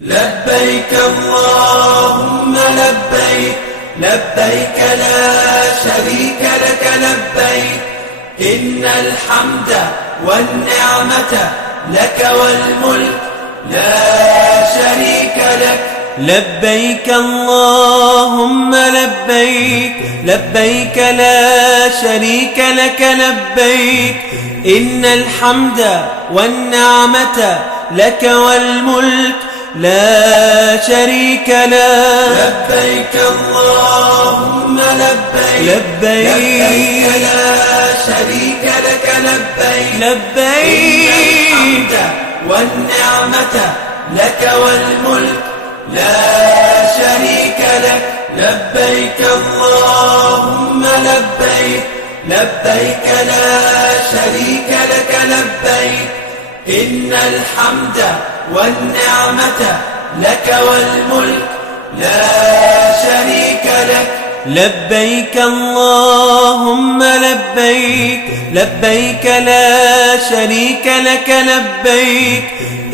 لبيك اللهم لبيك لبيك لا شريك لك لبيك إن الحمد والنعمة لك والملك لا شريك لك. لبيك اللهم لبيك لبيك لا شريك لك لبيك إن الحمد والنعمة لك والملك لا شريك لك. لبيك اللهم لبيك لبيك لا شريك لك لبيك لبيك والنعمة لك والملك لا شريك لك. لبيك اللهم لبيك لبيك لا شريك لك لبيك إن الحمد والنعمة لك والملك لا شريك لك. لبيك اللهم لبيك لبيك لا شريك لك لبيك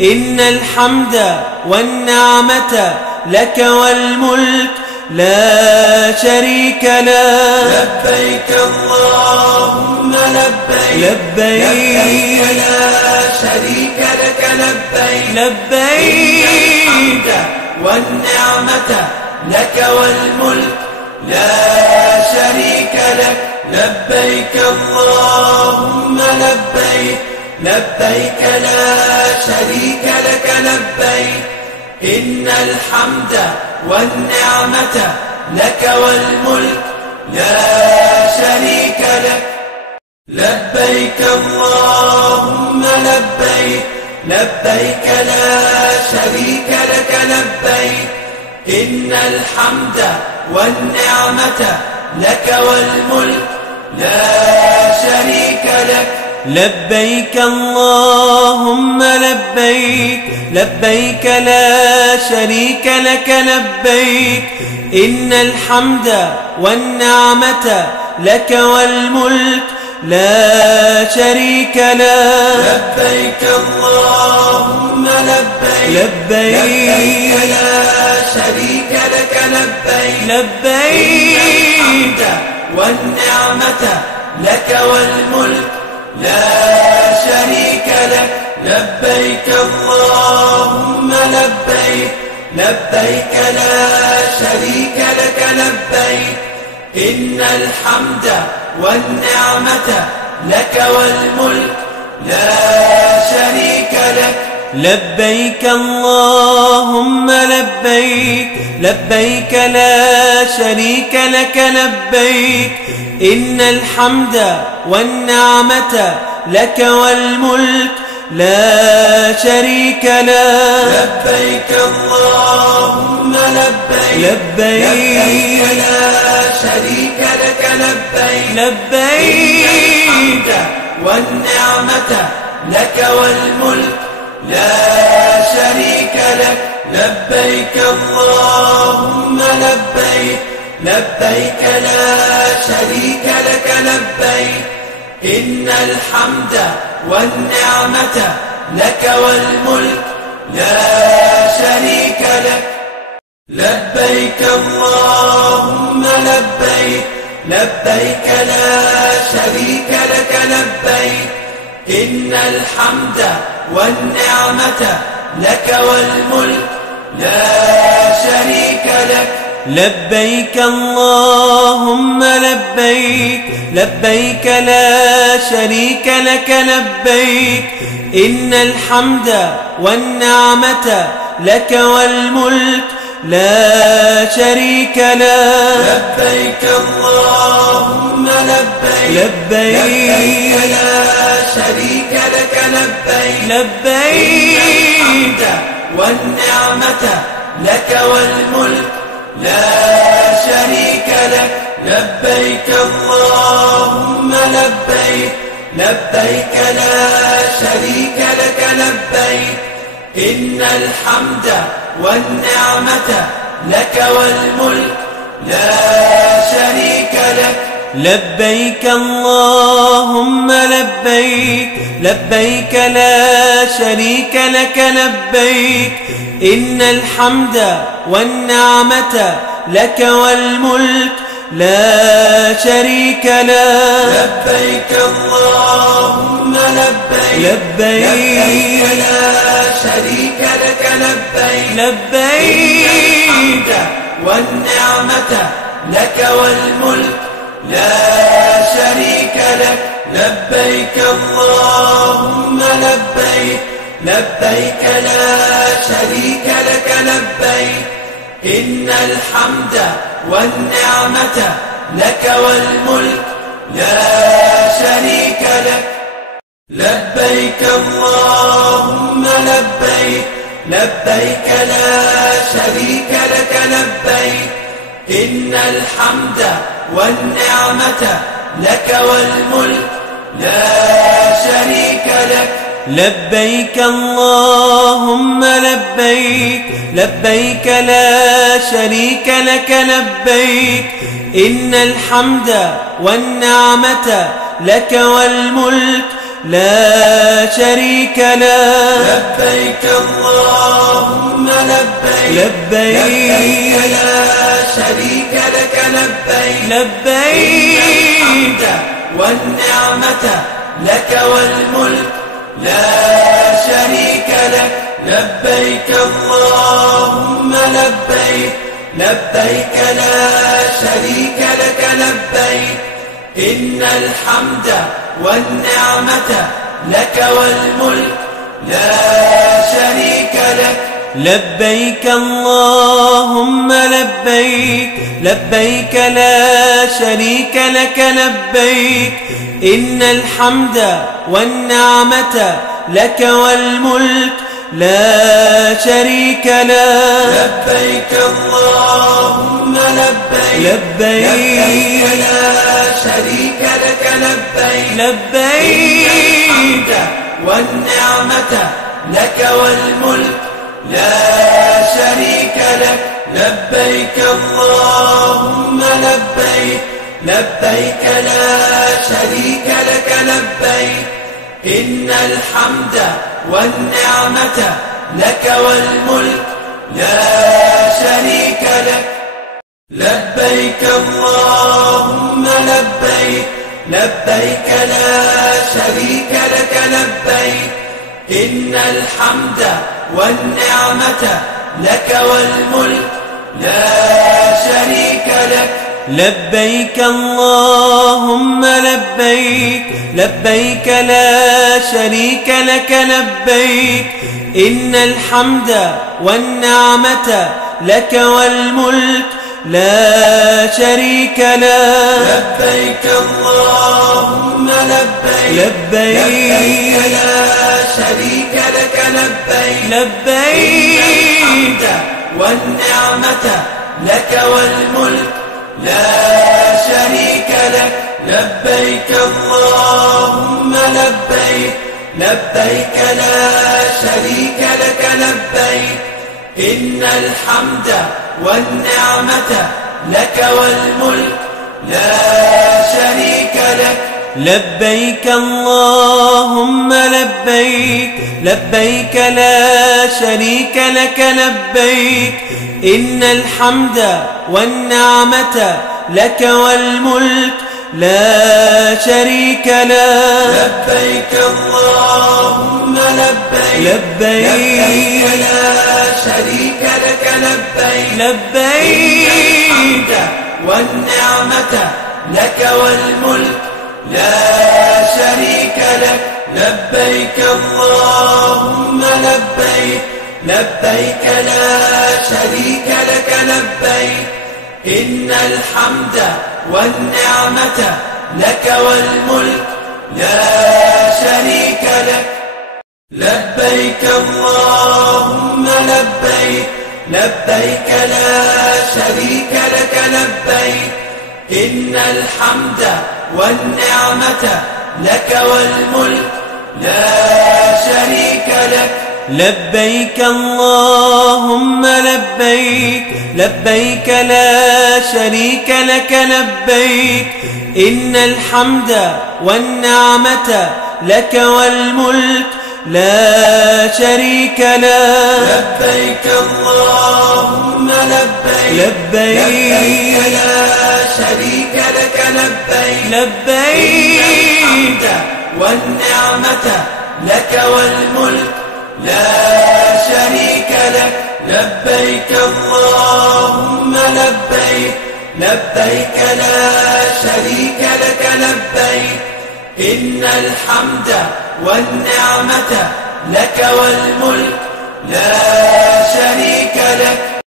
إن الحمد والنعمة لك والملك لا شريك لك. لبيك اللهم لبيك لبيك لا شريك لك لبيك لبيك والنعمة لك والملك لا شريك لك. لبيك اللهم لبيك لبيك لا شريك لك لبيك إن الحمد والنعمة لك والملك لا شريك لك. لبيك اللهم لبيك لبيك لا شريك لك لبيك إن الحمد والنعمة لك والملك لا شريك لك. لبيك اللهم لبيك لبيك لا شريك لك لبيك إن الحمد والنعمة لك والملك لا شريك لك. لبيك اللهم لبيك لبيك لا شريك لك لبيك لبيك والنعمة لك والملك لا شريك لك. لبيك اللهم لبيك لبيك لا شريك لك لبيك إن الحمد والنعمة لك والملك لا شريك لك. لبيك اللهم لبيك لبيك لا شريك لك لبيك إن الحمد والنعمة لك والملك لا شريك لك. لبيك اللهم لبيك لبيك لا شريك لك لبيك لبيك والنعمة لك والملك لا شريك لك. لبيك اللهم لبيك لبيك لا شريك لك لبيك إن الحمد والنعمة لك والملك لا شريك لك. لبيك اللهم لبيك لبيك لا شريك لك لبيك إن الحمد والنعمة لك والملك لا شريك لك. لبيك اللهم لبيك لبيك لا شريك لك لبيك إن الحمد والنعمة لك والملك لا شريك لك. لبيك اللهم لبيك لبيك لا شريك لك لبيك لبيك والنعمة لك والملك لا شريك لك. لبيك اللهم لبيك لبيك لا شريك لك لبيك إن الحمد والنعمة لك والملك لا شريك لك. لبيك اللهم لبيك لبيك لا شريك لك لبيك إن الحمد والنعمة لك والملك لا شريك له. لبيك اللهم لبيك لبيك لا شريك لك لبيك لبيك الحمد والنعمة لك والملك لا شريك لك. لبيك اللهم لبيك لبيك لا شريك لك لبيك إن الحمد والنعمة لك والملك لا شريك لك. لبيك اللهم لبيك لبيك لا شريك لك لبيك إن الحمد والنعمة لك والملك لا شريك لك. لبيك اللهم لبيك لبيك لا شريك لك لبيك إن الحمد والنعمة لك والملك لا شريك له. لبيك اللهم لبيك لبيك لا شريك لك لبيك لبيك الحمد والنعمة لك والملك لا شريك لك. لبيك اللهم لبيك لبيك لا شريك لك لبيك إن الحمد والنعمة لك والملك لا شريك لك. لبيك اللهم لبيك لبيك لا شريك لك لبيك إن الحمد والنعمة لك والملك لا شريك له. لبيك اللهم لبيك لبيك لا شريك لك لبيك لبيك الحمد والنعمة لك والملك لا شريك لك. لبيك اللهم لبيك لبيك لا شريك لك لبيك إن الحمد والنعمة لك والملك لا شريك لك. لبيك اللهم لبيك لبيك لا شريك لك لبيك إن الحمد والنعمة لك والملك لا شريك لك. لبيك اللهم لبيك لبيك لا شريك لك لبيك إن الحمد والنعمة لك والملك لا شريك له. لبيك اللهم لبيك لبيك لا شريك لك لبيك لبيك الحمد والنعمة لك والملك لا شريك لك. لبيك اللهم لبيك لبيك لا شريك لك لبيك إن الحمد والنعمة لك والملك لا شريك لك. لبيك اللهم لبيك لبيك لا شريك لك لبيك إن الحمد والنعمة لك والملك لا شريك له. لبيك اللهم لبيك لبيك لا شريك لك لبيك لبيك الحمد والنعمة لك والملك لا شريك لك. لبيك اللهم لبيك لبيك لا شريك لك لبيك إن الحمد والنعمة لك والملك لا شريك لك. لبيك اللهم لبيك لبيك لا شريك لك لبيك إن الحمد والنعمة لك والملك لا شريك لك. لبيك اللهم لبيك لبيك لا شريك لك لبيك إن الحمد والنعمة لك والملك لا شريك لك لبيك اللهم لبيك لبيك لا شريك لك لبيك لبيك إن الحمد والنعمة لك والملك لا شريك لك لبيك اللهم لبيك لبيك لا شريك لك لبيك إن الحمد والنعمة لك والملك لا شريك لك